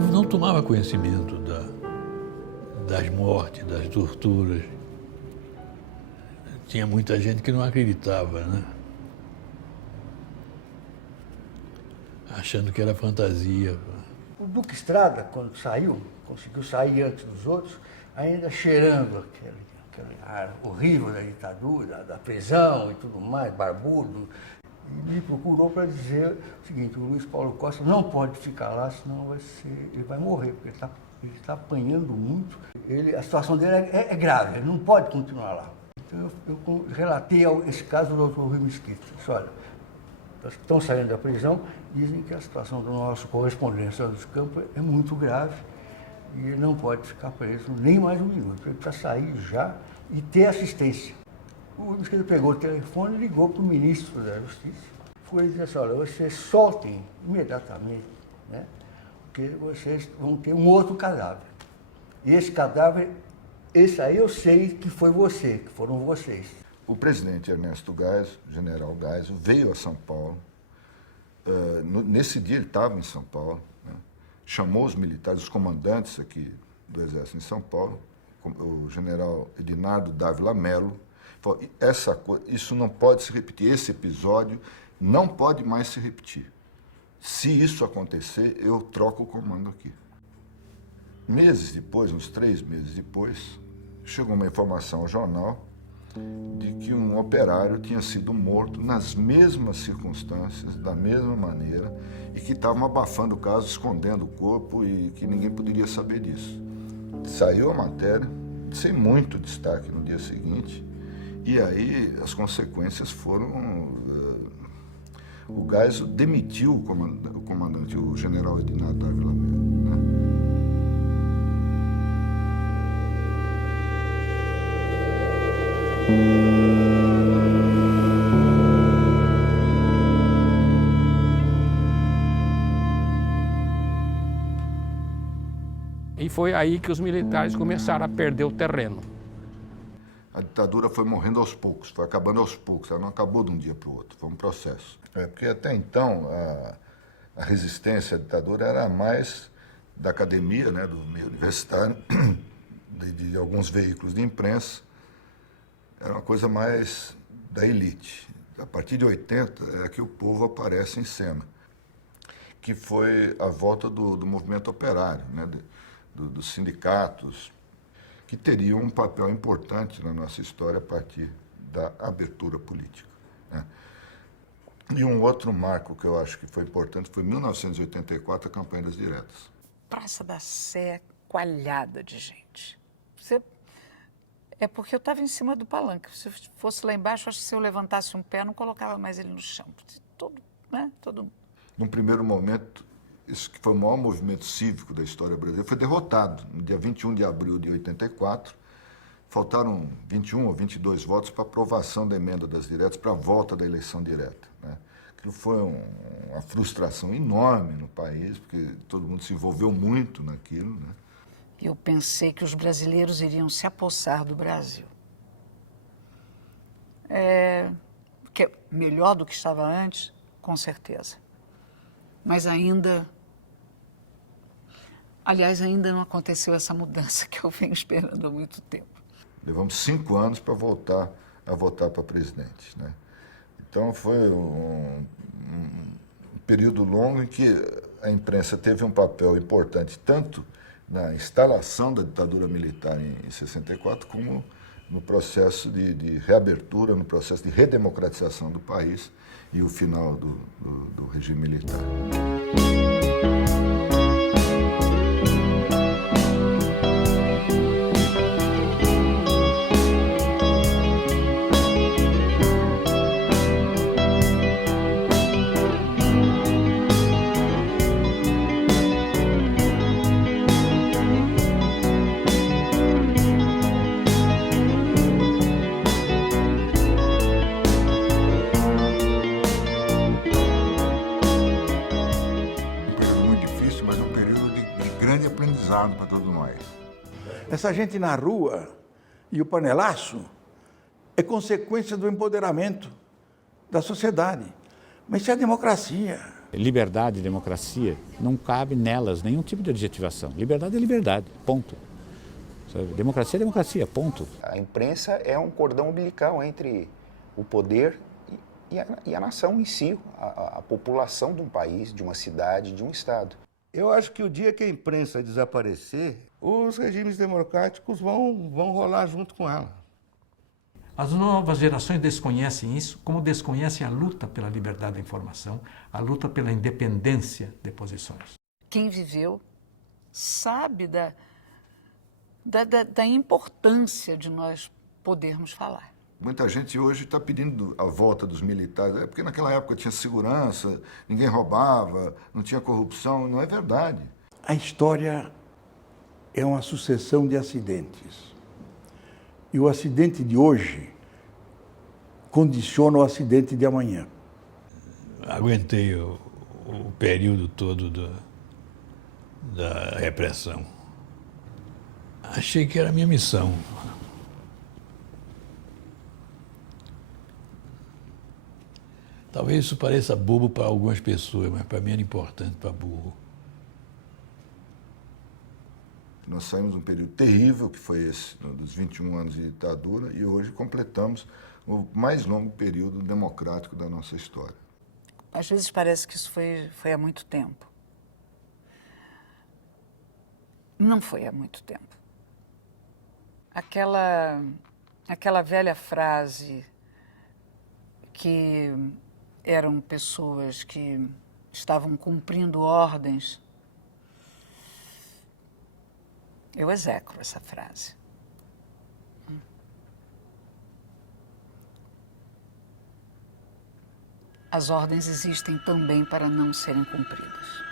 povo não tomava conhecimento das mortes, das torturas. Tinha muita gente que não acreditava, né? Achando que era fantasia. O Duque Estrada, quando saiu, conseguiu sair antes dos outros, ainda cheirando aquele ar horrível da ditadura, da prisão e tudo mais, barbudo, e me procurou para dizer o seguinte: o Luiz Paulo Costa não pode ficar lá, senão ele vai morrer, porque ele está apanhando muito. A situação dele é grave, ele não pode continuar lá. Então eu relatei esse caso do Dr. Rui Mesquita. Disse: olha, estão saindo da prisão, dizem que a situação do nosso correspondente dos Campos é muito grave e ele não pode ficar preso nem mais um minuto. Ele precisa sair já e ter assistência. O Mesquita pegou o telefone e ligou para o ministro da Justiça. Foi dizer assim: olha, vocês soltem imediatamente, né, porque vocês vão ter um outro cadáver. E esse cadáver, esse aí eu sei que foi você, que foram vocês. O presidente Ernesto Geisel, general Geisel, veio a São Paulo. Nesse dia ele estava em São Paulo, né? Chamou os militares, os comandantes aqui do Exército em São Paulo, o general Edinardo Dávila Mello, falou: isso não pode se repetir, esse episódio não pode mais se repetir. Se isso acontecer, eu troco o comando aqui. Meses depois, uns 3 meses depois, chegou uma informação ao jornal de que um operário tinha sido morto nas mesmas circunstâncias, da mesma maneira, e que estavam abafando o caso, escondendo o corpo e que ninguém poderia saber disso. Saiu a matéria, sem muito destaque no dia seguinte, e aí as consequências foram... o Geisel demitiu o comandante, o general Edinardo Dávila Mello, né? E foi aí que os militares começaram a perder o terreno. A ditadura foi morrendo aos poucos, foi acabando aos poucos, ela não acabou de um dia para o outro, foi um processo. Porque até então a resistência à ditadura era mais da academia, né, do meio universitário, de alguns veículos de imprensa, era uma coisa mais da elite. A partir de 80 é que o povo aparece em cena, que foi a volta do movimento operário, né, dos sindicatos, que teriam um papel importante na nossa história a partir da abertura política, né? E um outro marco que eu acho que foi importante foi em 1984, a campanha das diretas. Praça da Sé coalhada de gente. É porque eu estava em cima do palanque. Se fosse lá embaixo, acho que se eu levantasse um pé, não colocava mais ele no chão. Todo. Num primeiro momento, isso que foi o maior movimento cívico da história brasileira, foi derrotado. No dia 21 de abril de 84, faltaram 21 ou 22 votos para aprovação da emenda das diretas, para a volta da eleição direta, né? Aquilo foi uma frustração enorme no país, porque todo mundo se envolveu muito naquilo, né? Eu pensei que os brasileiros iriam se apossar do Brasil. Que é melhor do que estava antes, com certeza. Mas ainda não aconteceu essa mudança que eu venho esperando há muito tempo. Levamos 5 anos para voltar a votar para presidente, né? Então foi um período longo em que a imprensa teve um papel importante, tanto na instalação da ditadura militar em 64, como no processo de reabertura, no processo de redemocratização do país e o final do regime militar. Para todos nós. Essa gente na rua e o panelaço é consequência do empoderamento da sociedade. Mas isso é democracia. Liberdade e democracia, não cabe nelas nenhum tipo de adjetivação. Liberdade é liberdade, ponto. Sabe? Democracia é democracia, ponto. A imprensa é um cordão umbilical entre o poder e a nação em si, a população de um país, de uma cidade, de um estado. Eu acho que o dia que a imprensa desaparecer, os regimes democráticos vão rolar junto com ela. As novas gerações desconhecem isso, como desconhecem a luta pela liberdade da informação, a luta pela independência de posições. Quem viveu sabe da importância de nós podermos falar. Muita gente hoje está pedindo a volta dos militares, porque naquela época tinha segurança, ninguém roubava, não tinha corrupção. Não é verdade. A história é uma sucessão de acidentes. E o acidente de hoje condiciona o acidente de amanhã. Aguentei o período todo da repressão. Achei que era a minha missão. Talvez isso pareça bobo para algumas pessoas, mas para mim era importante, para burro. Nós saímos de um período terrível, que foi esse, dos 21 anos de ditadura, e hoje completamos o mais longo período democrático da nossa história. Às vezes parece que isso foi há muito tempo. Não foi há muito tempo. Aquela velha frase que eram pessoas que estavam cumprindo ordens. Eu execro essa frase. As ordens existem também para não serem cumpridas.